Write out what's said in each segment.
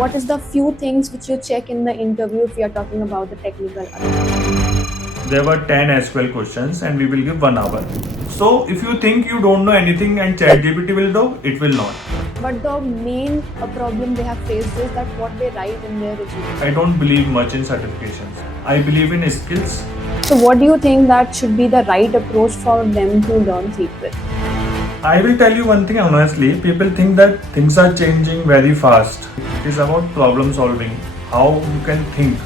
What is the few things which you check in the interview if we are talking about the technical aspect? There were 10 SQL questions and we will give 1 hour. So if you think you don't know anything and ChatGPT will do, it will not. But the main problem they have faced is that what they write in their resume. I don't believe much in certifications. I believe in skills. So what do you think that should be the right approach for them to learn SQL? I will tell you one thing honestly, people think that things are changing very fast. It is about problem solving, how you can think.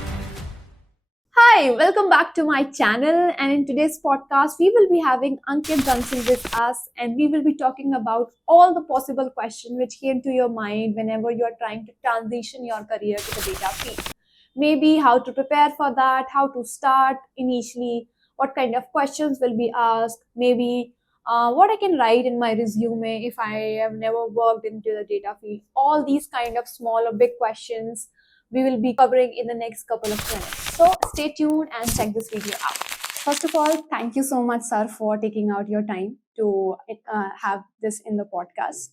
Hi, welcome back to my channel, and in today's podcast we will be having Ankit Bansal with us, and we will be talking about all the possible questions which came to your mind whenever you are trying to transition your career to the data field. Maybe how to prepare for that, how to start initially, what kind of questions will be asked, maybe what I can write in my resume if I have never worked into the data field. All these kind of small or big questions we will be covering in the next couple of minutes. So stay tuned and check this video out. First of all, thank you so much, sir, for taking out your time to have this in the podcast.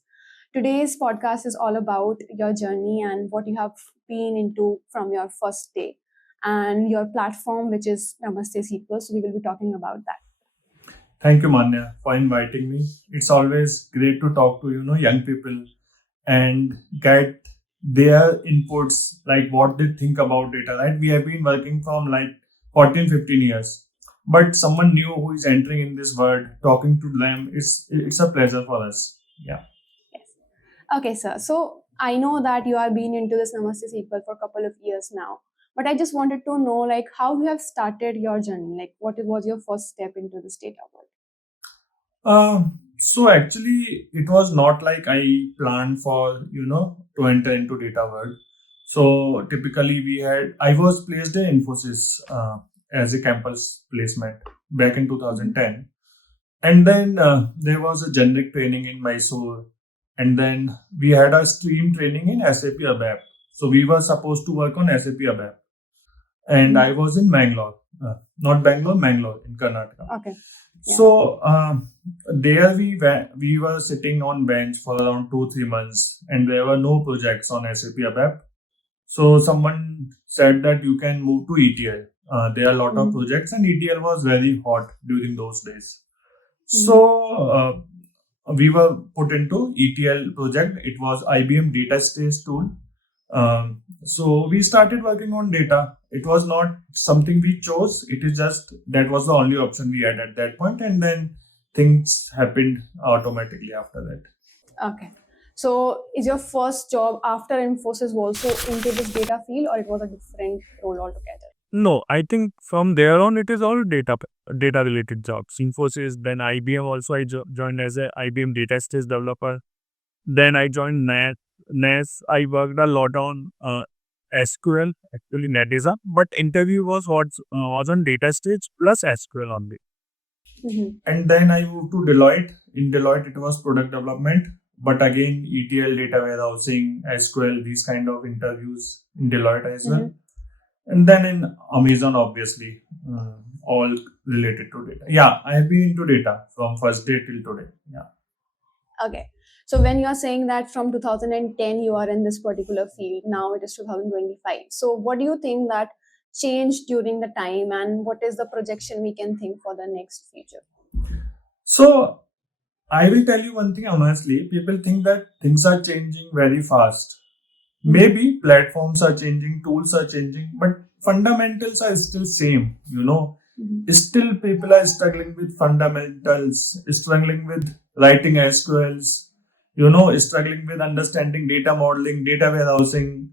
Today's podcast is all about your journey and what you have been into from your first day and your platform, which is NAMASTESQL. So we will be talking about that. Thank you, Manya, for inviting me. It's always great to talk to young people and get their inputs, like what they think about data, right? We have been working from like 14, 15 years. But someone new who is entering in this world, talking to them, it's a pleasure for us. Yeah. Yes. Okay, sir. So I know that you have been into this NAMASTESQL for a couple of years now. But I just wanted to know, like, how you have started your journey. Like, what was your first step into this data world? So actually, it was not like I planned for to enter into data world. So typically, I was placed in INFOSYS as a campus placement back in 2010, and then there was a generic training in Mysore, and then we had a stream training in SAP ABAP. So we were supposed to work on SAP ABAP. And I was in Mangalore, not Bangalore, Mangalore in Karnataka. Okay. Yeah. So there we were sitting on bench for around 2-3 months, and there were no projects on SAP ABAP. So someone said that you can move to ETL. There are a lot of projects, and ETL was very hot during those days. So we were put into ETL project. It was IBM data stage tool. So we started working on data. It was not something we chose. It is just that was the only option we had at that point, and then things happened automatically after that. Okay. So is your first job after INFOSYS also into this data field, or it was a different role altogether? No, I think from there on it is all data related jobs. INFOSYS, then IBM also I joined as a IBM data stage developer. Then I joined NAS. I worked a lot on SQL, actually NetData, but interview was on data stage plus SQL only. And then I moved to Deloitte. In Deloitte, it was product development, but again, ETL, data warehousing, SQL, these kind of interviews in Deloitte as well. And then in Amazon, obviously, all related to data. Yeah, I have been into data from first day till today. Yeah. Okay. So when you are saying that from 2010 you are in this particular field, now it is 2025. So what do you think that changed during the time, and what is the projection we can think for the next future? So I will tell you one thing honestly. People think that things are changing very fast. Maybe platforms are changing, tools are changing, but fundamentals are still same, Still people are struggling with fundamentals, struggling with writing SQLs, struggling with understanding data modeling, data warehousing.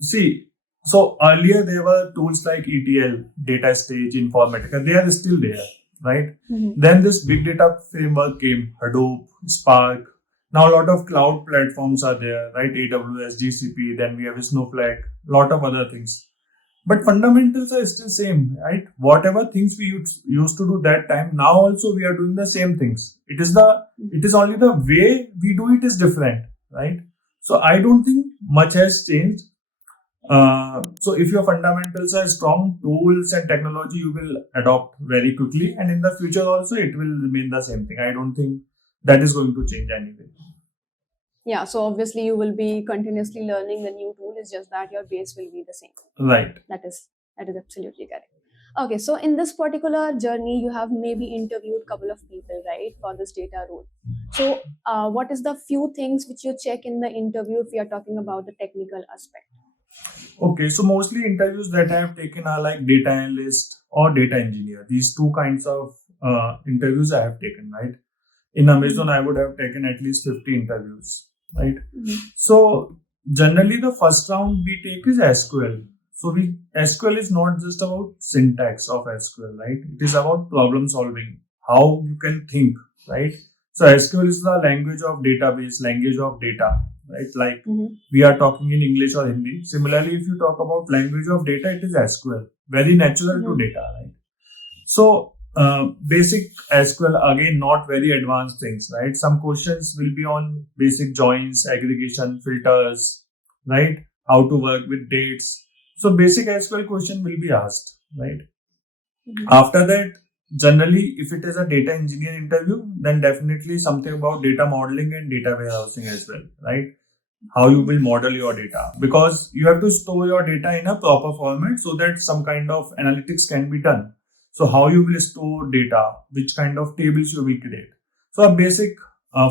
See, so earlier there were tools like ETL, data stage, Informatica, they are still there, right? Then this big data framework came, Hadoop, Spark. Now a lot of cloud platforms are there, right? AWS, GCP, then we have Snowflake, lot of other things. But fundamentals are still same, right? Whatever things we used to do that time, now also we are doing the same things. It is only the way we do it is different, right? So I don't think much has changed. So if your fundamentals are strong, tools and technology you will adopt very quickly, and in the future also it will remain the same thing. I don't think that is going to change anyway. Yeah, so obviously you will be continuously learning the new tool. It's just that your base will be the same. Right. That is absolutely correct. Okay, so in this particular journey, you have maybe interviewed a couple of people, right, for this data role. So, what is the few things which you check in the interview if we are talking about the technical aspect? Okay, so mostly interviews that I have taken are like data analyst or data engineer. These two kinds of interviews I have taken, right? In Amazon, I would have taken at least 50 interviews, right? So generally the first round we take is SQL. So SQL is not just about syntax of SQL, right? It is about problem solving, how you can think, right? So SQL is the language of database, language of data, right? Like we are talking in English or Hindi. Similarly, if you talk about language of data, it is SQL, very natural to data, right? So basic SQL, again, not very advanced things, right? Some questions will be on basic joins, aggregation, filters, right? How to work with dates. So basic SQL question will be asked, right? After that, generally, if it is a data engineer interview, then definitely something about data modeling and data warehousing as well, right? How you will model your data, because you have to store your data in a proper format so that some kind of analytics can be done. So how you will store data, which kind of tables you will create. So a basic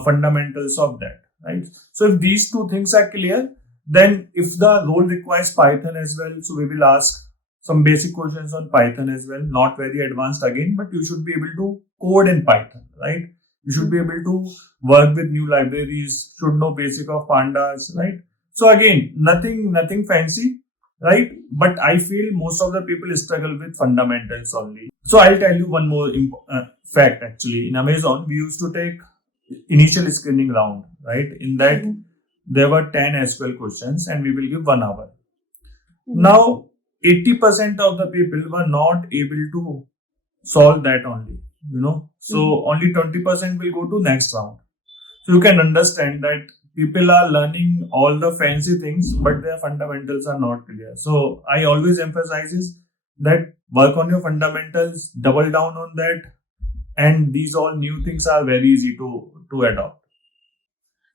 fundamentals of that, right? So if these two things are clear, then if the role requires Python as well, so we will ask some basic questions on Python as well, not very advanced again, but you should be able to code in Python, right? You should be able to work with new libraries, should know basic of pandas, right? So again, nothing fancy, right? But I feel most of the people struggle with fundamentals only. So I'll tell you one more fact actually. In Amazon, we used to take initial screening round, right? In that, there were 10 SQL questions and we will give 1 hour. Now, 80% of the people were not able to solve that only, so only 20% will go to next round. So you can understand that people are learning all the fancy things, but their fundamentals are not clear. So I always emphasizes that work on your fundamentals, double down on that, and these all new things are very easy to adopt.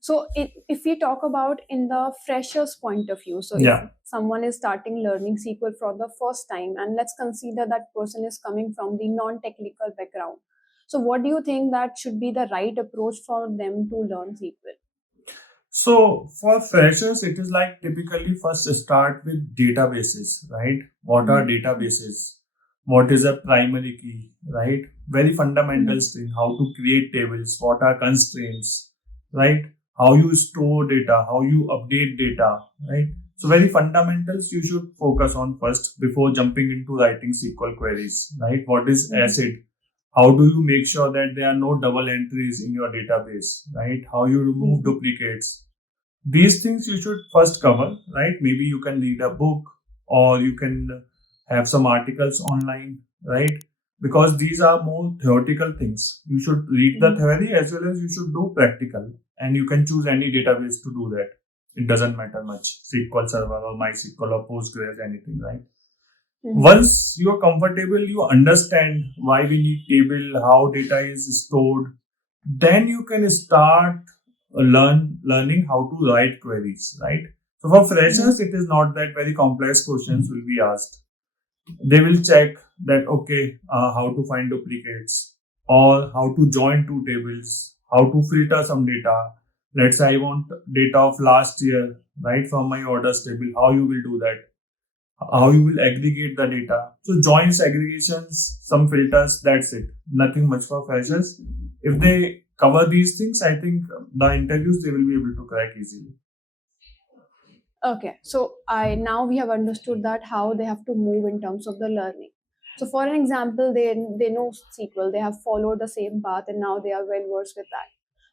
So if we talk about in the freshers point of view, so Yeah. if someone is starting learning SQL for the first time, and let's consider that person is coming from the non-technical background, so what do you think that should be the right approach for them to learn SQL? So for freshers, it is like typically first start with databases, right? What are databases? What is a primary key, right? Very fundamental thing, how to create tables, what are constraints, right? How you store data, how you update data, right? So very fundamentals you should focus on first before jumping into writing SQL queries, right? What is ACID? How do you make sure that there are no double entries in your database, right? How you remove duplicates. These things you should first cover, right? Maybe you can read a book or you can have some articles online, right? Because these are more theoretical things. You should read the theory as well as you should do practical, and you can choose any database to do that. It doesn't matter much, SQL Server or MySQL or Postgres, anything, right? Once you are comfortable, you understand why we need table, how data is stored, then you can start learning how to write queries, right? So for freshers, it is not that very complex questions will be asked. They will check that, okay, how to find duplicates or how to join two tables, how to filter some data. Let's say I want data of last year, right, from my orders table, how you will do that, how you will aggregate the data. So joins, aggregations, some filters, that's it. Nothing much for freshers. If they cover these things, I think the interviews they will be able to crack easily. Okay, so now we have understood that how they have to move in terms of the learning. So for an example, they know SQL, they have followed the same path, and now they are well versed with that.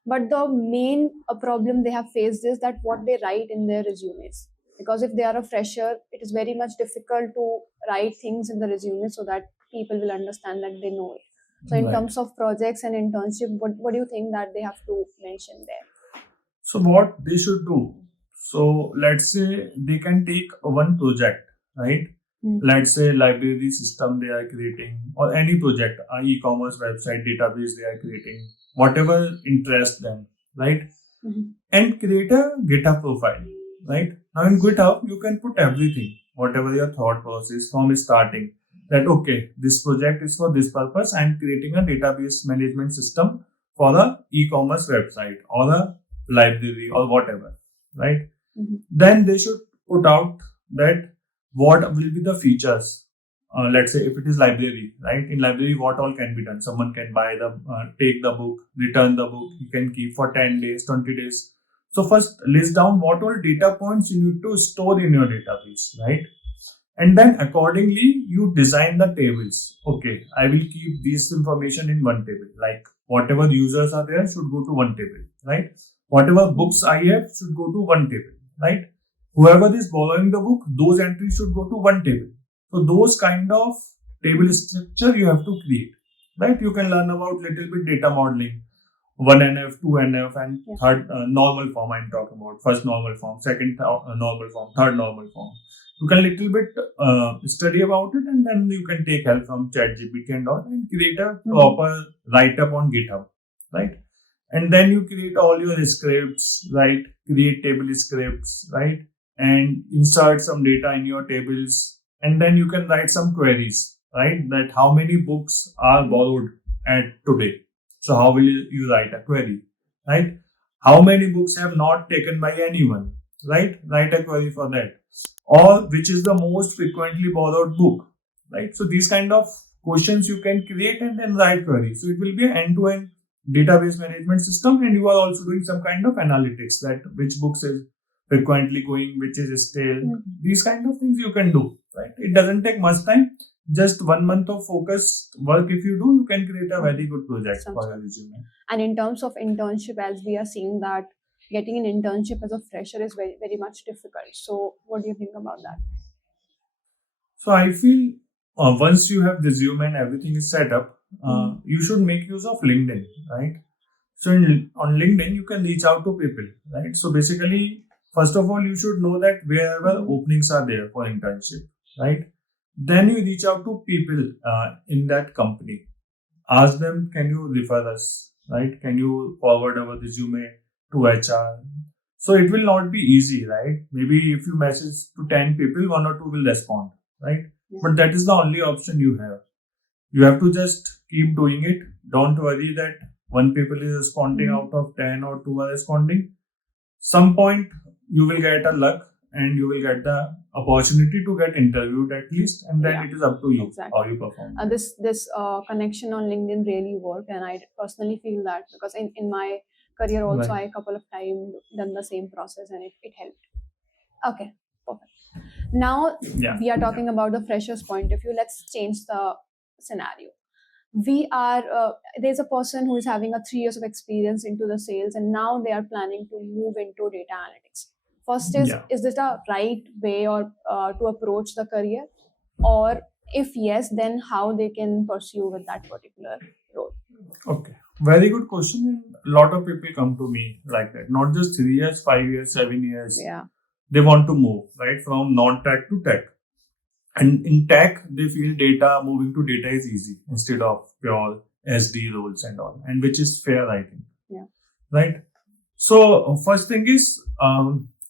But the main problem they have faced is that what they write in their resumes. Because if they are a fresher, it is very much difficult to write things in the resume so that people will understand that they know it. So in Right. terms of projects and internship, what do you think that they have to mention there? So what they should do? So let's say they can take one project, right? Let's say library system they are creating, or any project, e-commerce website, database they are creating, whatever interests them, right? and create a GitHub profile, right? Now in GitHub, you can put everything, whatever your thought process from starting. That okay, this project is for this purpose. I'm creating a database management system for a e-commerce website or a library or whatever, right? Then they should put out that what will be the features. Let's say if it is library, right? In library, what all can be done? Someone can buy take the book, return the book. You can keep for 10 days, 20 days. So first list down what all data points you need to store in your database, right? And then accordingly, you design the tables. Okay, I will keep this information in one table. Like whatever users are there should go to one table, right? Whatever books I have should go to one table, right? Whoever is borrowing the book, those entries should go to one table. So those kind of table structure you have to create, right? You can learn about little bit data modeling, 1NF, 2NF, and third normal form I'm talking about. First normal form, second normal form, third normal form. You can little bit study about it, and then you can take help from ChatGPT and all, and create a proper write-up on GitHub, right? And then you create all your scripts, right? Create table scripts, right? And insert some data in your tables. And then you can write some queries, right? That how many books are borrowed at today. So how will you write a query, right? How many books have not taken by anyone, right? Write a query for that. Or which is the most frequently borrowed book, right? So these kind of questions you can create and then write queries. So it will be an end-to-end database management system, and you are also doing some kind of analytics, that which books is frequently going, which is stale. These kind of things you can do, right? It doesn't take much time. Just 1 month of focused work if you do, you can create a very good project for your resume. And in terms of internship, as we are seeing that getting an internship as a fresher is very, very much difficult. So what do you think about that? So I feel once you have resume and everything is set up, you should make use of LinkedIn, right? So on LinkedIn, you can reach out to people, right? So basically, first of all, you should know that wherever openings are there for internship, right? Then you reach out to people in that company. Ask them, can you refer us, right? Can you forward our resume to HR? So it will not be easy, right? Maybe if you message to 10 people, 1 or 2 will respond, right? But that is the only option you have. You have to just keep doing it. Don't worry that 1 people is responding out of 10 or 2 are responding. Some point you will get a luck and you will get the opportunity to get interviewed at least, and then it is up to you how you perform. This connection on LinkedIn really worked, and I personally feel that because in my career also I a couple of times done the same process and it helped. Okay, perfect. Now we are talking about the freshers point of view. Let's change the scenario. We are there's a person who is having a 3 years of experience into the sales, and now they are planning to move into data analytics. First is this the right way or to approach the career, or if yes, then how they can pursue with that particular role? Okay, very good question. A lot of people come to me like that. Not just 3 years, 5 years, 7 years. Yeah, they want to move right from non-tech to tech. And in tech, they feel moving to data is easy instead of pure SD roles and all, and which is fair, I think. Yeah. Right. So first thing is,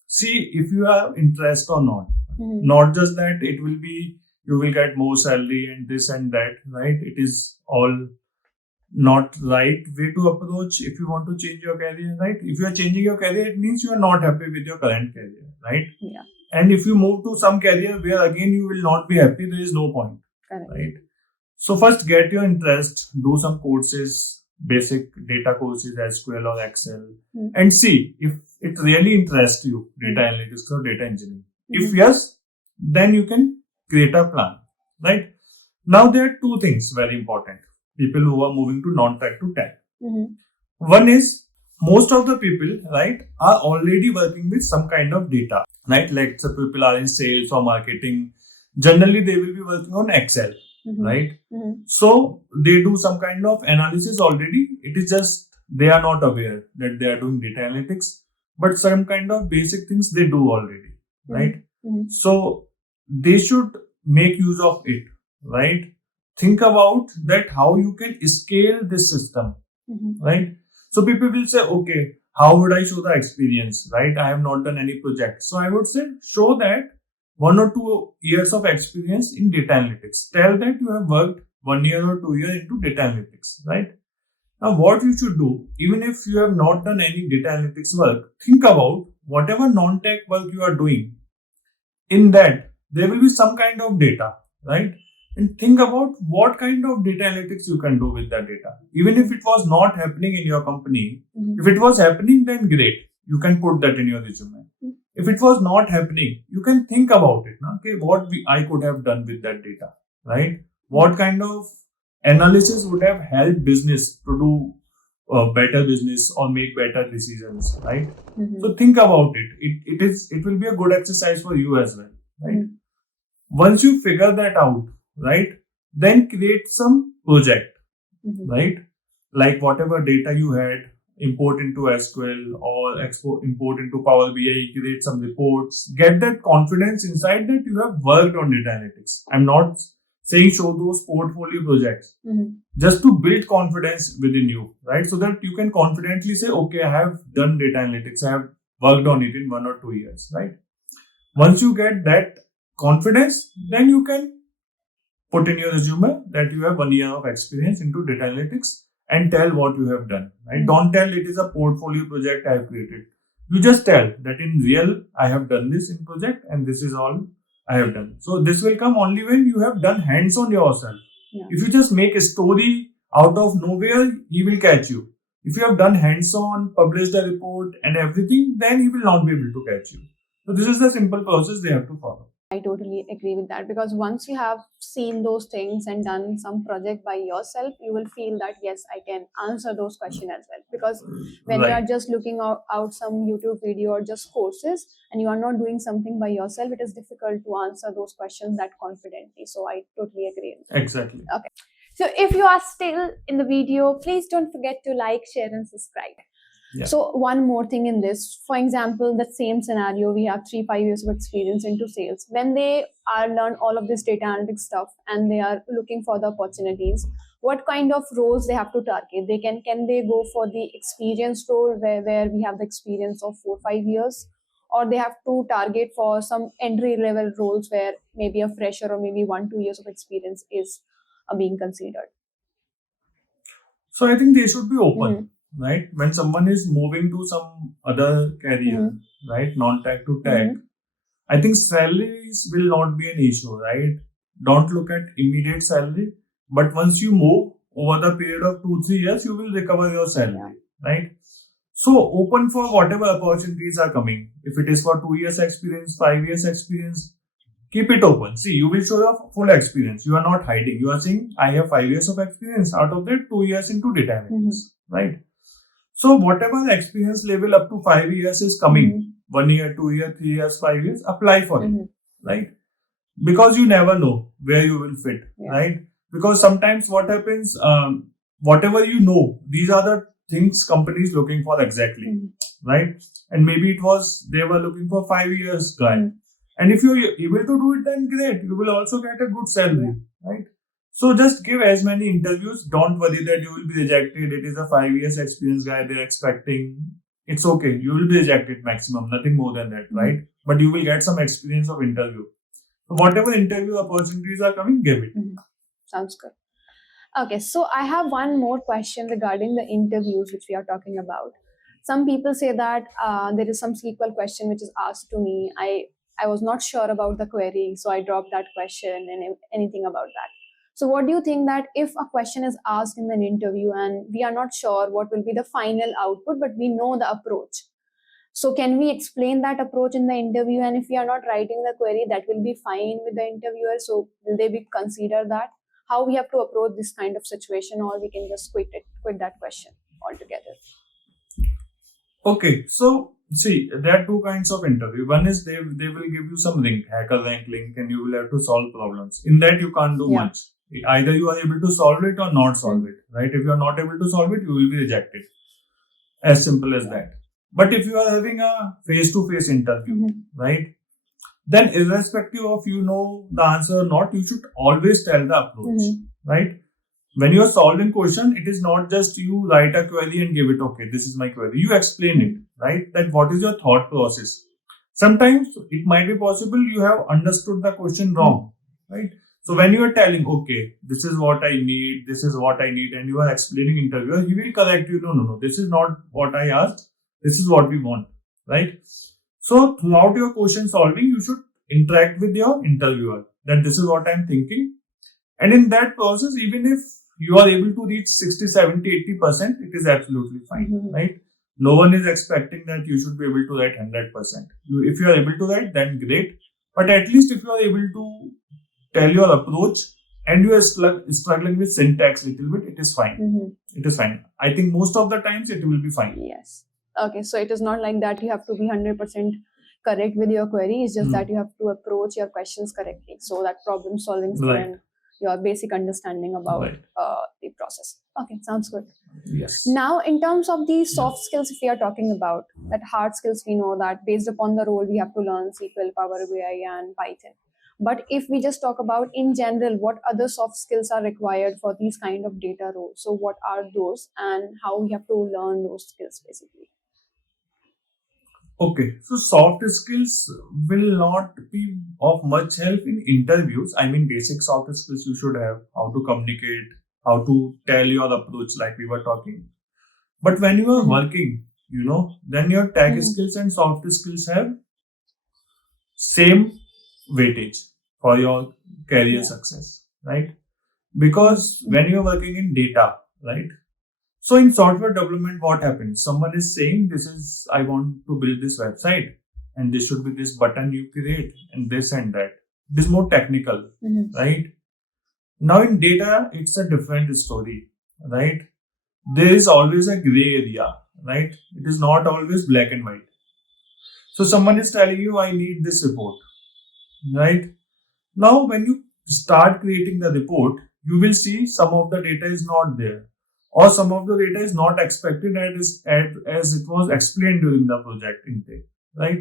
see if you have interest or not. Not just that it will be, you will get more salary and this and that, right? It is all not right way to approach if you want to change your career, right? If you are changing your career, it means you are not happy with your current career, right? Yeah. And if you move to some career where again you will not be happy, there is no point. Correct. Right? So first get your interest, do some courses, basic data courses, SQL or Excel, and see if it really interests you, data analytics or data engineering. If yes, then you can create a plan, right? Now there are 2 things very important. People who are moving to non-tech to tech. One is, most of the people, right, are already working with some kind of data, right? Like some people are in sales or marketing. Generally, they will be working on Excel, right? So they do some kind of analysis already. It is just they are not aware that they are doing data analytics, but some kind of basic things they do already, right? So they should make use of it, right? Think about that how you can scale this system, right? So people will say, okay, how would I show the experience, right? I have not done any project. So I would say show that 1 or 2 years of experience in data analytics. Tell that you have worked 1 year or 2 years into data analytics, right? Now, what you should do, even if you have not done any data analytics work, think about whatever non-tech work you are doing. In that, there will be some kind of data, right? And think about what kind of data analytics you can do with that data. Even if it was not happening in your company, if it was happening, then great. You can put that in your resume. If it was not happening, you can think about it. Okay, I could have done with that data, right? What kind of analysis would have helped business to do better business or make better decisions, right? So think about it. It will be a good exercise for you as well, right? Once you figure that out, right, then create some project, right? Like whatever data you had, import into SQL or import into Power BI, create some reports, get that confidence inside that you have worked on data analytics. I'm not saying show those portfolio projects, just to build confidence within you, right? So that you can confidently say, okay, I have done data analytics, I have worked on it in 1 or 2 years, right? Once you get that confidence, then you can put in your resume that you have 1 year of experience into data analytics and tell what you have done, right? Don't tell it is a portfolio project I have created. You just tell that in real, I have done this in project and this is all I have done. So this will come only when you have done hands-on yourself. If you just make a story out of nowhere, he will catch you. If you have done hands-on, published a report and everything, then he will not be able to catch you. So this is the simple process they have to follow. I totally agree with that, because once you have seen those things and done some project by yourself, you will feel that yes, I can answer those questions as well. Because when you are just looking out some YouTube video or just courses and you are not doing something by yourself, it is difficult to answer those questions that confidently. So I totally agree. Exactly. Okay. So if you are still in the video, please don't forget to like, share and subscribe. So one more thing in this, for example, the same scenario, we have 3-5 years of experience into sales. When they are learn all of this data analytics stuff and they are looking for the opportunities, what kind of roles they have to target? Can they go for the experience role where we have the experience of 4-5 years, or they have to target for some entry level roles where maybe a fresher or maybe 1-2 years of experience is being considered? So I think they should be open. Right? When someone is moving to some other career, right? Non-tech to tech, I think salaries will not be an issue, right? Don't look at immediate salary, but once you move over the period of 2-3 years, you will recover your salary, right? So open for whatever opportunities are coming. If it is for 2 years experience, 5 years experience, keep it open. See, you will show your full experience. You are not hiding. You are saying, I have 5 years of experience. Out of that, 2 years into data analytics, right? So whatever experience level up to 5 years is coming, 1 year, 2 years, 3 years, 5 years, apply for it, right? Because you never know where you will fit, right? Because sometimes what happens, whatever you know, these are the things companies looking for exactly, right? And maybe they were looking for 5 years guy. And if you're able to do it, then great. You will also get a good salary, right? So just give as many interviews. Don't worry that you will be rejected. It is a 5 years experience guy they're expecting. It's okay. You will be rejected maximum, nothing more than that, right? But you will get some experience of interview. So whatever interview opportunities are coming, give it. Sounds good. Okay, so I have one more question regarding the interviews which we are talking about. Some people say that there is some SQL question which is asked to me. I was not sure about the query, so I dropped that question and anything about that. So what do you think that if a question is asked in an interview and we are not sure what will be the final output, but we know the approach. So can we explain that approach in the interview? And if we are not writing the query, that will be fine with the interviewer. So will they be consider that? How we have to approach this kind of situation, or we can just quit that question altogether? Okay, so see, there are two kinds of interview. One is they will give you some link, hacker rank link, and you will have to solve problems. In that you can't do much. Either you are able to solve it or not solve it, right? If you are not able to solve it, you will be rejected. As simple as that. But if you are having a face-to-face interview, right? Then irrespective of you know the answer or not, you should always tell the approach, right? when you are solving question, it is not just you write a query and give it, okay, this is my query. You explain it, right? That what is your thought process. Sometimes it might be possible you have understood the question wrong, right? So when you are telling, okay, this is what I need, this is what I need, and you are explaining interviewer, he will correct you. No, this is not what I asked. This is what we want, right? So throughout your question solving, you should interact with your interviewer that this is what I'm thinking. And in that process, even if you are able to reach 60, 70, 80%, it is absolutely fine, right? No one is expecting that you should be able to write 100%. If you are able to write, then great. But at least if you are able to tell your approach and you are struggling with syntax a little bit, it is fine. It is fine. I think most of the times it will be fine. Yes. Okay, so it is not like that you have to be 100% correct with your query. It's just that you have to approach your questions correctly. So that problem solving skill and your basic understanding about the process. Okay, sounds good. Yes. Now, in terms of the soft skills, if we are talking about that hard skills, we know that based upon the role, we have to learn SQL, Power BI, and Python. But if we just talk about in general, what other soft skills are required for these kind of data roles? So what are those and how we have to learn those skills basically? Okay, so soft skills will not be of much help in interviews. I mean, basic soft skills you should have, how to communicate, how to tell your approach like we were talking. But when you are working, then your tech skills and soft skills have same weightage for your career success, right? Because when you're working in data, right? So in software development, what happens? Someone is saying, I want to build this website and this should be this button you create and this and that. It is more technical, right? Now in data, it's a different story, right? There is always a gray area, right? It is not always black and white. So someone is telling you, I need this report, right? Now, when you start creating the report, you will see some of the data is not there, or some of the data is not expected as it was explained during the project intake, right?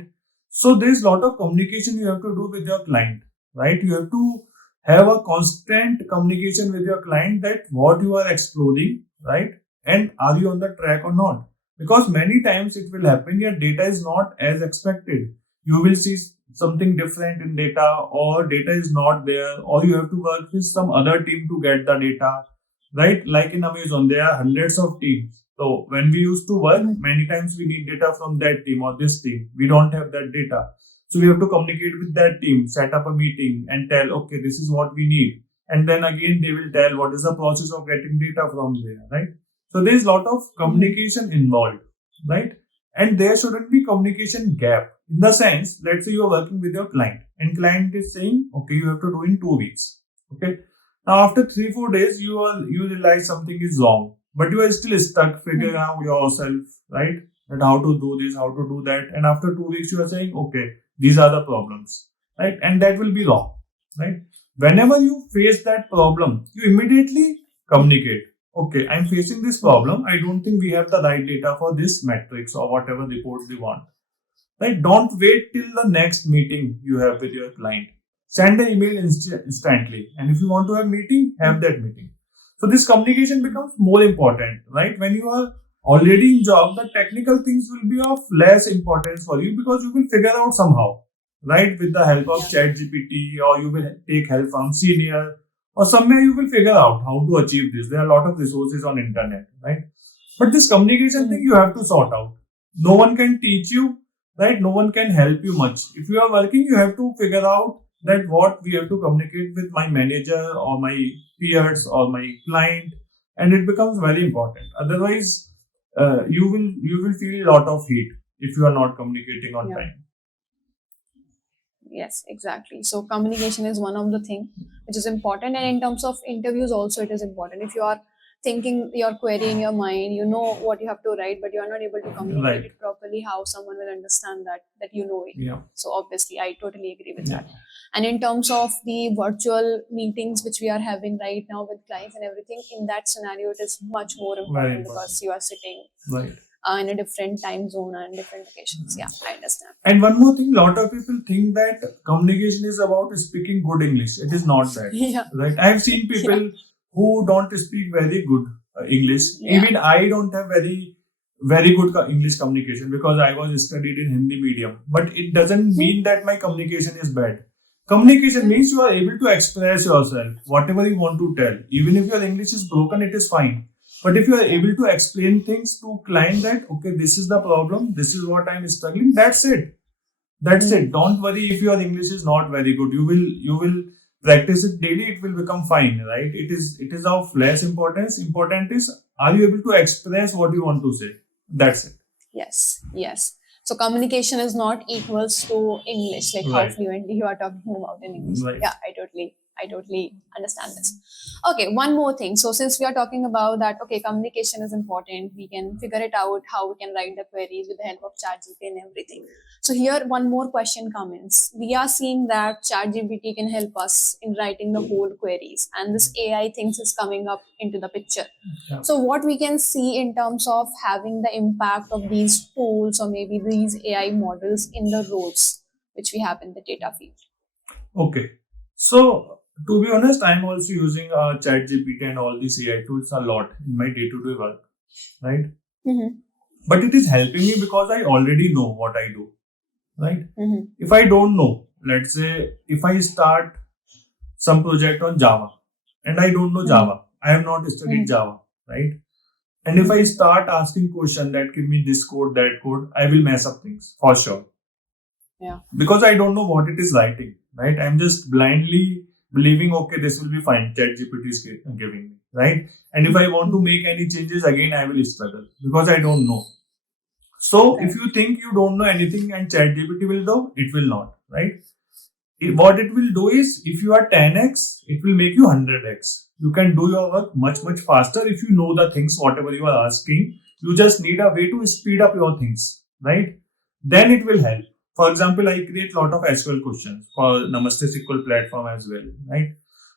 So there is a lot of communication you have to do with your client, right? You have to have a constant communication with your client that what you are exploring, right? And are you on the track or not? Because many times it will happen your data is not as expected. You will see something different in data, or data is not there, or you have to work with some other team to get the data, right? Like in Amazon, there are hundreds of teams. So when we used to work, many times we need data from that team or this team. We don't have that data. So we have to communicate with that team, set up a meeting and tell, okay, this is what we need. And then again, they will tell what is the process of getting data from there, right? So there is a lot of communication involved, right? And there shouldn't be communication gap. In the sense, let's say you are working with your client and client is saying, okay, you have to do in 2 weeks. Okay. Now after 3-4 days, you realize something is wrong, but you are still stuck figuring out yourself, right? That how to do this, how to do that. And after 2 weeks, you are saying, okay, these are the problems, right? And that will be wrong, right? Whenever you face that problem, you immediately communicate. Okay, I'm facing this problem. I don't think we have the right data for this metrics or whatever report they want. Right? Don't wait till the next meeting you have with your client. Send an email instantly. And if you want to have meeting, have that meeting. So this communication becomes more important, right? When you are already in job, the technical things will be of less importance for you because you will figure out somehow, right? With the help of ChatGPT, or you will take help from senior, or somewhere you will figure out how to achieve this. There are a lot of resources on internet, right? But this communication thing you have to sort out. No one can teach you, right? No one can help you much. If you are working, you have to figure out that what we have to communicate with my manager or my peers or my client, and it becomes very important. Otherwise, you will feel a lot of heat if you are not communicating on time. Yes, exactly. So communication is one of the things which is important, and in terms of interviews also it is important. If you are thinking your query in your mind, you know what you have to write, but you are not able to communicate it properly, how someone will understand that you know it? Yeah. So obviously I totally agree with that. And in terms of the virtual meetings which we are having right now with clients and everything, in that scenario it is much more important because you are sitting in a different time zone and different locations. Yeah, I understand. And one more thing, a lot of people think that communication is about speaking good English. It is not that. Right? I have seen people who don't speak very good English. Yeah. Even I don't have very good English communication because I was studied in Hindi medium. But it doesn't mean that my communication is bad. Communication means you are able to express yourself, whatever you want to tell. Even if your English is broken, it is fine. But if you are able to explain things to client that, okay, this is the problem, this is what I'm struggling, that's it. That's it. Don't worry if your English is not very good. You will practice it daily, it will become fine, right? It is of less importance. Important is, are you able to express what you want to say? That's it. Yes. So communication is not equals to English, like how Right. fluently you are talking about in English. Right. Yeah, I totally understand this. Okay, one more thing. So since we are talking about that, okay, communication is important. We can figure it out how we can write the queries with the help of ChatGPT and everything. So here one more question comes. We are seeing that ChatGPT can help us in writing the whole queries, and this AI things is coming up into the picture. Yeah. So what we can see in terms of having the impact of these tools or maybe these AI models in the roles which we have in the data field. Okay. So to be honest, I'm also using ChatGPT and all these AI tools a lot in my day-to-day work, right? Mm-hmm. But it is helping me because I already know what I do, right? Mm-hmm. If I don't know, let's say if I start some project on Java and I don't know Mhm. Java, I have not studied Mhm. Java, right? And if I start asking question that give me this code, that code, I will mess up things for sure. Yeah. Because I don't know what it is writing, right? I'm just blindly believing, okay, this will be fine. ChatGPT is giving me, right? And if I want to make any changes again, I will struggle because I don't know. So if you think you don't know anything and ChatGPT will do, it will not, right? What it will do is, if you are 10x, it will make you 100x. You can do your work much faster if you know the things, whatever you are asking. You just need a way to speed up your things, right? Then it will help. For example, I create a lot of SQL questions for NAMASTESQL platform as well, right?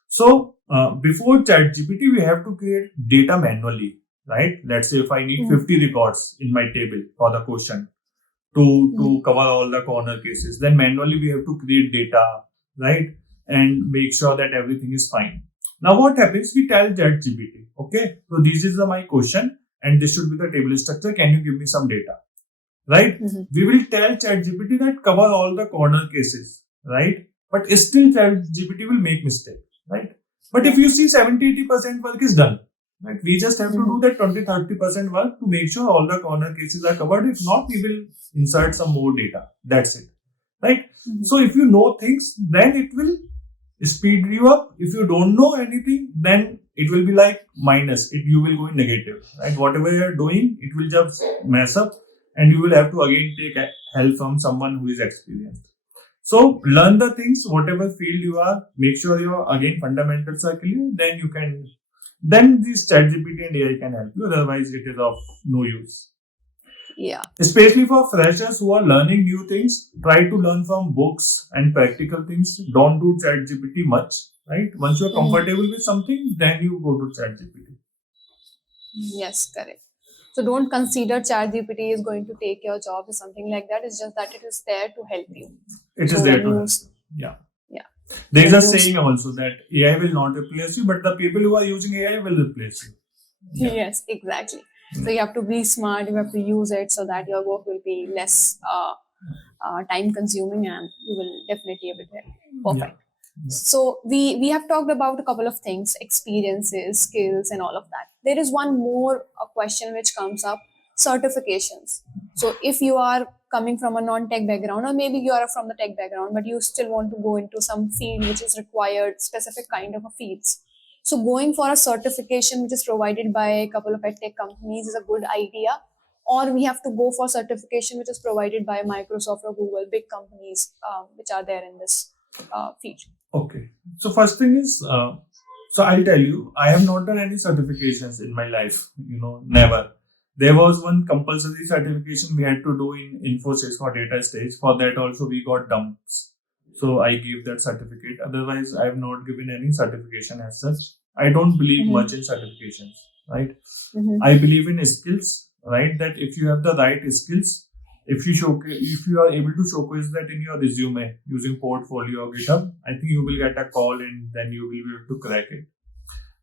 So before ChatGPT, we have to create data manually, right? Let's say if I need 50 records in my table for the question to cover all the corner cases, then manually we have to create data, right? And make sure that everything is fine. Now what happens? We tell ChatGPT, okay, so this is my question and this should be the table structure. Can you give me some data? Right? We will tell ChatGPT that cover all the corner cases, right? But still ChatGPT will make mistake, right? But if you see 70-80% work is done, right? We just have to do that 20-30% work to make sure all the corner cases are covered. If not, we will insert some more data. That's it, right? So if you know things, then it will speed you up. If you don't know anything, then it will be like minus. You will go in negative, right? Whatever you are doing, it will just mess up. And you will have to again take help from someone who is experienced. So learn the things, whatever field you are, make sure your again fundamentals are clear, then this ChatGPT and AI can help you. Otherwise, it is of no use. Yeah. Especially for freshers who are learning new things, try to learn from books and practical things. Don't do ChatGPT much, right? Once you are comfortable with something, then you go to ChatGPT. Yes, correct. So don't consider ChatGPT is going to take your job or something like that. It's just that it is there to help you. It So is there when to you help. Yeah. Yeah. There is When a you saying also that AI will not replace you, but the people who are using AI will replace you. Yeah. Yes, exactly. So you have to be smart. You have to use it so that your work will be less time consuming, and you will definitely able to help. Perfect. Yeah. So we have talked about a couple of things, experiences, skills, and all of that. There is one more question which comes up: certifications. So if you are coming from a non-tech background, or maybe you are from the tech background, but you still want to go into some field which is required, specific kind of a fields. So going for a certification which is provided by a couple of tech companies is a good idea, or we have to go for certification which is provided by Microsoft or Google, big companies which are there in this field. Okay. So first thing is, so I'll tell you, I have not done any certifications in my life. Never. There was one compulsory certification we had to do in INFOSYS for data stage. For that also we got dumps. So I gave that certificate. Otherwise, I have not given any certification as such. I don't believe much in certifications, right? I believe in skills, right? That if you have the right skills, if you are able to showcase that in your resume using portfolio or GitHub, I think you will get a call and then you will be able to crack it.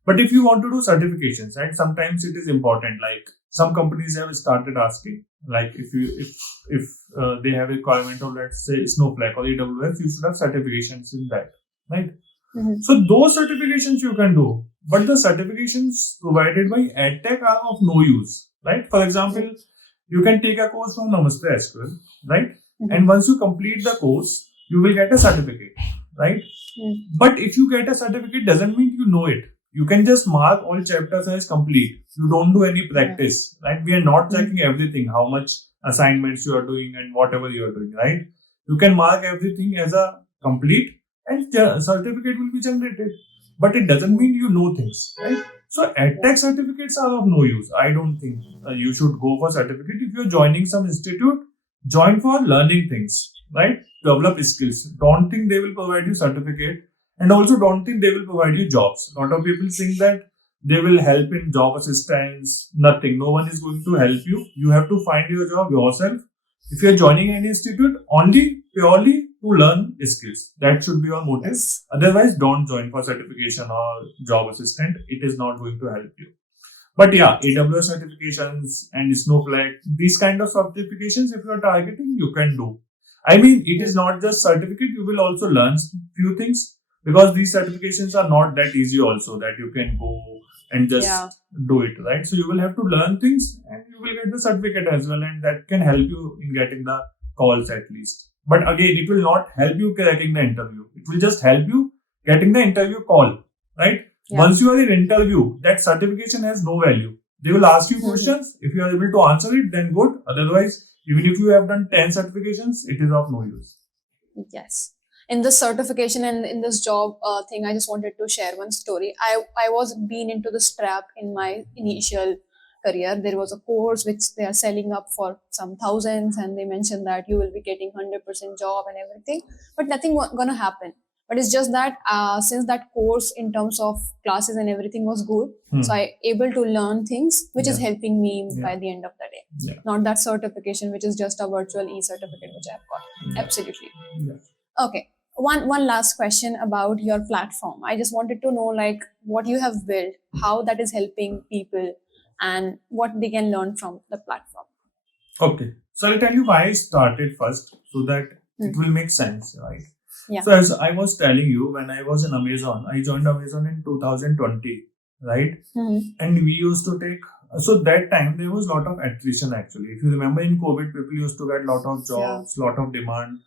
But if you want to do certifications, right, sometimes it is important. Like some companies have started asking, like if they have a requirement of, let's say, Snowflake or AWS, you should have certifications in that, right? Mhm. So those certifications you can do, but the certifications provided by EdTech are of no use, right? For example, you can take a course from NAMASTESQL, right? Mhm. And once you complete the course, you will get a certificate, right? But if you get a certificate, doesn't mean you know it. You can just mark all chapters as complete. You don't do any practice, right? We are not checking everything, how much assignments you are doing and whatever you are doing, right? You can mark everything as a complete and certificate will be generated. But it doesn't mean you know things, right? So EdTech certificates are of no use. I don't think you should go for certificate. If you're joining some institute, join for learning things, right? Develop skills. Don't think they will provide you certificate, and also don't think they will provide you jobs. A lot of people think that they will help in job assistance. Nothing. No one is going to help you. You have to find your job yourself. If you are joining any institute, only purely to learn skills. That should be your motive. Yes. Otherwise, don't join for certification or job assistant. It is not going to help you. But yeah, AWS certifications and Snowflake, these kind of certifications, if you are targeting, you can do. I mean, it is not just certificate, you will also learn few things, because these certifications are not that easy also that you can go and just do it, right? So you will have to learn things and you will get the certificate as well, and that can help you in getting the calls at least. But again, it will not help you cracking the interview. It will just help you getting the interview call, right? Once you are in interview, that certification has no value. They will ask you questions. If you are able to answer it, then good. Otherwise, even if you have done 10 certifications, it is of no use. Yes. In this certification and in this job thing, I just wanted to share one story. I was being into this trap in my initial career. There was a course which they are selling up for some thousands, and they mentioned that you will be getting 100% job and everything, but nothing gonna happen. But it's just that since that course in terms of classes and everything was good, so I able to learn things which is helping me by the end of the day. Not that certification which is just a virtual e-certificate which I've got. Absolutely. Okay. One last question about your platform. I just wanted to know like what you have built, how that is helping people, and what they can learn from the platform. Okay. So I'll tell you why I started first so that it will make sense, right? Yeah. So as I was telling you, when I was in Amazon, I joined Amazon in 2020, right? And we used to take, so that time there was a lot of attrition actually. If you remember in COVID, people used to get a lot of jobs, lot of demand.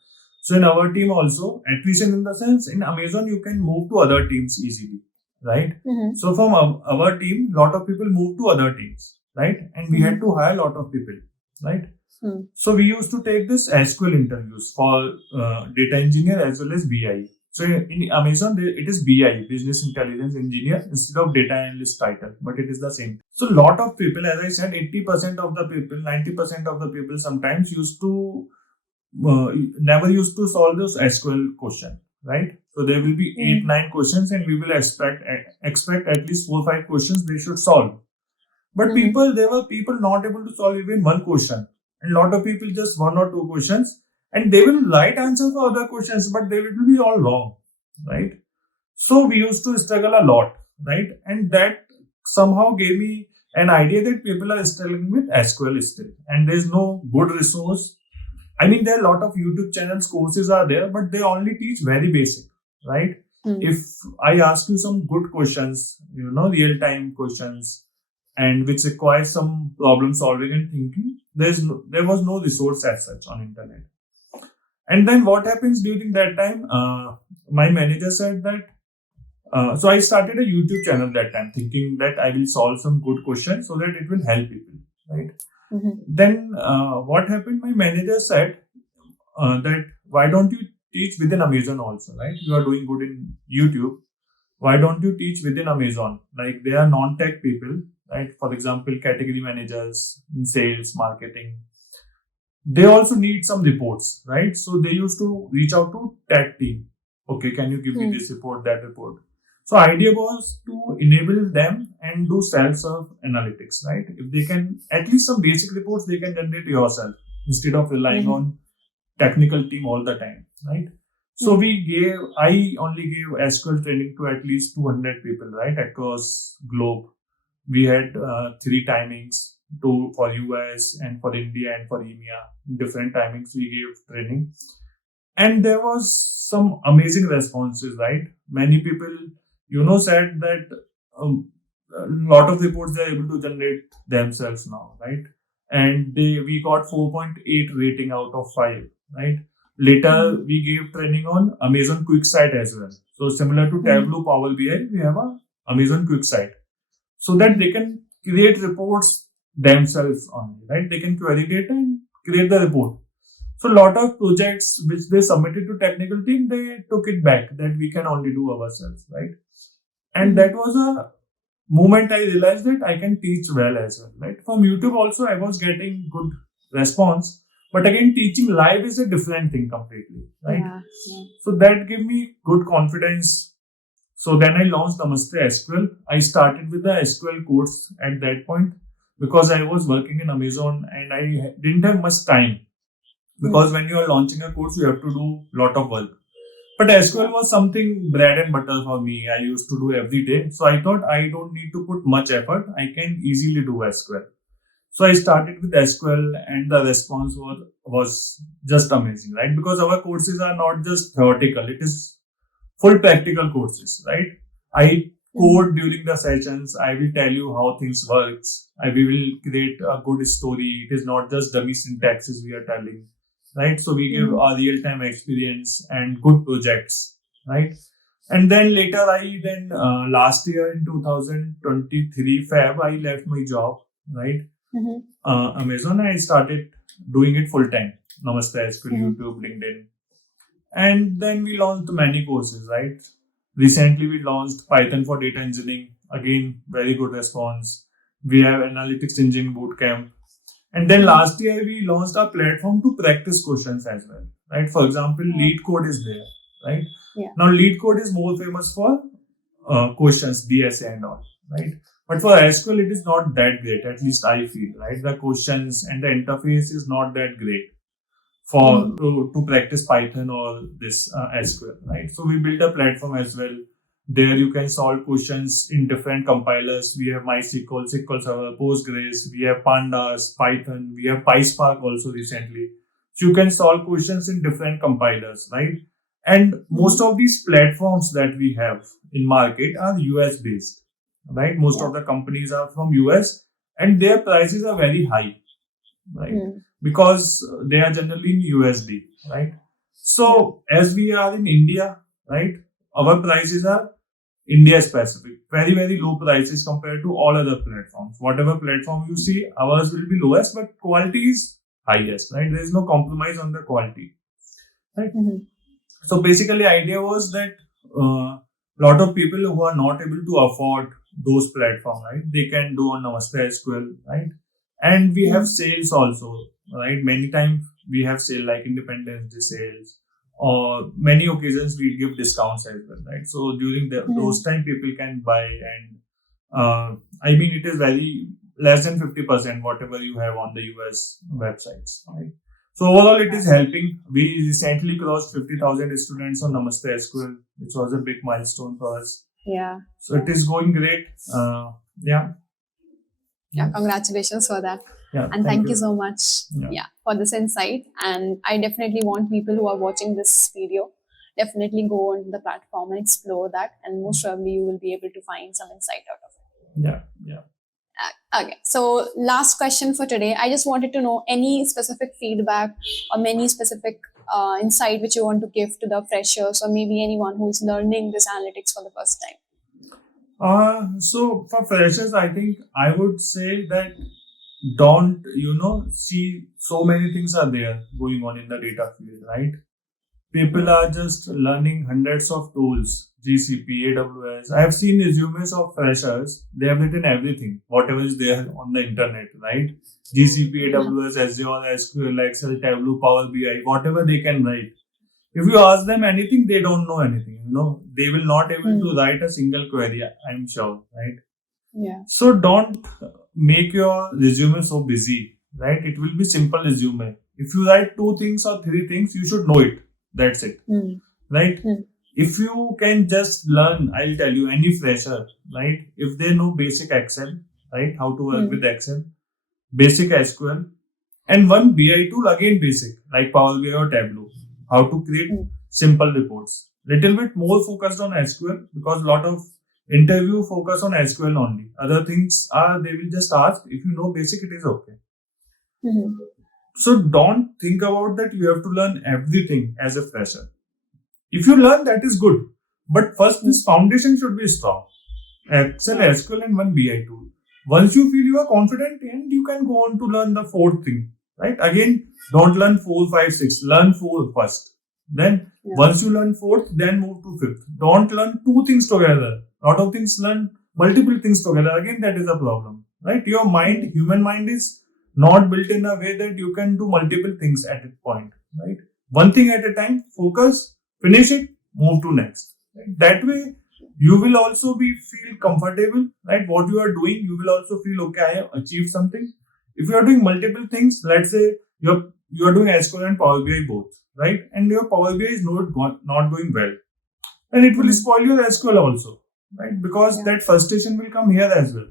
So in our team also, attrition in the sense, in Amazon, you can move to other teams easily, right? So from our team, lot of people moved to other teams, right? And we had to hire a lot of people, right? So we used to take this SQL interviews for data engineer as well as BI. So in Amazon, it is BI, Business Intelligence Engineer, instead of data analyst title, but it is the same. So lot of people, as I said, 80% of the people, 90% of the people sometimes used to never used to solve this SQL question, right? So there will be 8-9 questions, and we will expect at least 4-5 questions they should solve. But there were people not able to solve even one question, and lot of people just 1 or 2 questions, and they will write answer for other questions, but they will be all wrong, right? So we used to struggle a lot, right? And that somehow gave me an idea that people are struggling with SQL still, and there is no good resource. I mean, there are a lot of YouTube channels, courses are there, but they only teach very basic, right? If I ask you some good questions, real-time questions, and which require some problem solving and thinking, there was no resource as such on internet. And then what happens during that time? My manager said that, so I started a YouTube channel that time, thinking that I will solve some good questions so that it will help people, right? Then what happened? My manager said that why don't you teach within Amazon also, right? You are doing good in YouTube. Why don't you teach within Amazon? Like they are non-tech people, right? For example, category managers in sales, marketing. They also need some reports, right? So they used to reach out to tech team. Okay, can you give me this report, that report? So idea was to enable them and do self-serve analytics, right? If they can, at least some basic reports they can generate yourself instead of relying on technical team all the time, right? So I only gave SQL training to at least 200 people, right, across globe. We had 3 timings, two for US and for India and for EMEA. Different timings we gave training. And there was some amazing responses, right? Many people, said that a lot of reports they are able to generate themselves now, right? And we got 4.8 rating out of 5, right? Later, we gave training on Amazon QuickSight as well. So similar to Tableau Power BI, we have a Amazon QuickSight, so that they can create reports themselves only, right? They can query data and create the report. So a lot of projects which they submitted to technical team, they took it back that we can only do ourselves, right? And that was a moment I realized that I can teach well as well, right? From YouTube also I was getting good response, but again teaching live is a different thing completely, right? Yeah. So that gave me good confidence. So then I launched NAMASTESQL. I started with the SQL course at that point because I was working in Amazon and I didn't have much time. Because when you are launching a course, you have to do a lot of work. But SQL was something bread and butter for me. I used to do every day. So I thought I don't need to put much effort. I can easily do SQL. So I started with SQL and the response was just amazing, right? Because our courses are not just theoretical. It is full practical courses, right? I code during the sessions. I will tell you how things works. We will create a good story. It is not just dummy syntaxes we are telling, right? So we give a real-time experience and good projects, right? And then later last year in 2023 Feb, I left my job, right? Amazon, I started doing it full time. NAMASTESQL, YouTube, LinkedIn. And then we launched many courses, right? Recently, we launched Python for data engineering. Again, very good response. We have analytics engineering bootcamp. And then last year, we launched a platform to practice questions as well, right? For example, Lead Code is there, right? Yeah. Now, Lead Code is more famous for questions, DSA and all, right? But for SQL, it is not that great, at least I feel, right? The questions and the interface is not that great for to practice Python or this SQL, right? So we built a platform as well. There you can solve questions in different compilers. We have MySQL, SQL Server, Postgres, we have Pandas, Python, we have PySpark also recently. So you can solve questions in different compilers, right? And most of these platforms that we have in market are US based, right? Most of the companies are from US and their prices are very high, right? Because they are generally in USD, right? So as we are in India, right, our prices are India specific, very, very low prices compared to all other platforms. Whatever platform you see, ours will be lowest, but quality is highest, right? There is no compromise on the quality, right? So basically, idea was that lot of people who are not able to afford those platforms, right, they can do on NAMASTESQL, right? And we have sales also, right? Many times we have sale like Independence Day sales, or many occasions we give discounts as well, right? So during those time, people can buy, and I mean it is very less than 50% whatever you have on the US websites, right? So overall, it is helping. We recently crossed 50,000 students on NAMASTESQL, which was a big milestone for us. Yeah. So it is going great. Yeah, congratulations for that. Yeah, And thank you so much Yeah. for this insight. And I definitely want people who are watching this video, definitely go on the platform and explore that. And most probably you will be able to find some insight out of it. Yeah. Okay, so last question for today. I just wanted to know any specific feedback or many specific insight which you want to give to the freshers or maybe anyone who is learning this analytics for the first time. So for freshers, I think I would say that don't, see so many things are there going on in the data field, right? People are just learning hundreds of tools, GCP, AWS. I have seen resumes of freshers. They have written everything, whatever is there on the internet, right? GCP, AWS, Azure, SQL, Excel, Tableau, Power BI, whatever they can write. If you ask them anything, they don't know anything. They will not able to write a single query, I'm sure, right? Yeah. So don't make your resume so busy, right? It will be simple resume. If you write 2 things or 3 things, you should know it. That's it. right? Hmm. If you can just learn, I'll tell you, any fresher, right? If they know basic Excel, right? How to work with Excel, basic SQL, and one BI tool, again basic, like Power BI or Tableau, how to create simple reports. Little bit more focused on SQL because a lot of interview focus on SQL only. Other things are, they will just ask, if you know basic, it is okay. So don't think about that you have to learn everything as a fresher. If you learn, that is good. But first, this foundation should be strong. Excel, SQL, and one BI tool. Once you feel you are confident, and you can go on to learn the fourth thing. Right? Again, don't learn 4, 5, 6. Learn 4 first. Then, once you learn fourth, then move to fifth. Don't learn two things together. Lot of things learn multiple things together. Again, that is a problem. Right? Your mind, human mind is not built in a way that you can do multiple things at a point. Right? One thing at a time, focus, finish it, move to next. Right? That way, you will also feel comfortable, right? What you are doing, you will also feel, okay, I have achieved something. If you are doing multiple things, let's say you are doing SQL and Power BI both, right? And your Power BI is not going well, and it will spoil your SQL also, right? Because that frustration will come here as well.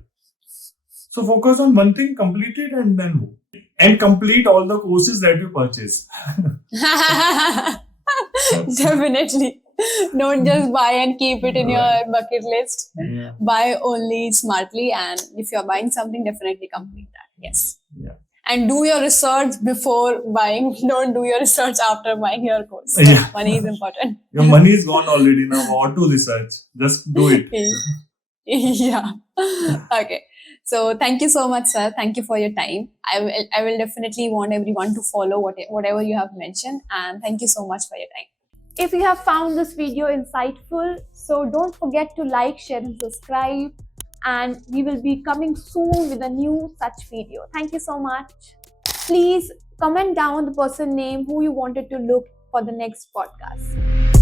So focus on one thing, complete it, and then move. And complete all the courses that you purchase. Definitely. Don't just buy and keep it in your bucket list. Yeah. Buy only smartly, and if you're buying something, definitely complete that. Yes. Yeah. And do your research before buying. Don't do your research after buying your course. Yeah. Money is important. Your money is gone already now. What to research? Just do it. Yeah. Okay. So thank you so much, sir. Thank you for your time. I will definitely want everyone to follow whatever you have mentioned. And thank you so much for your time. If you have found this video insightful, so don't forget to like, share, and subscribe. And we will be coming soon with a new such video. Thank you so much. Please comment down the person name who you wanted to look for the next podcast.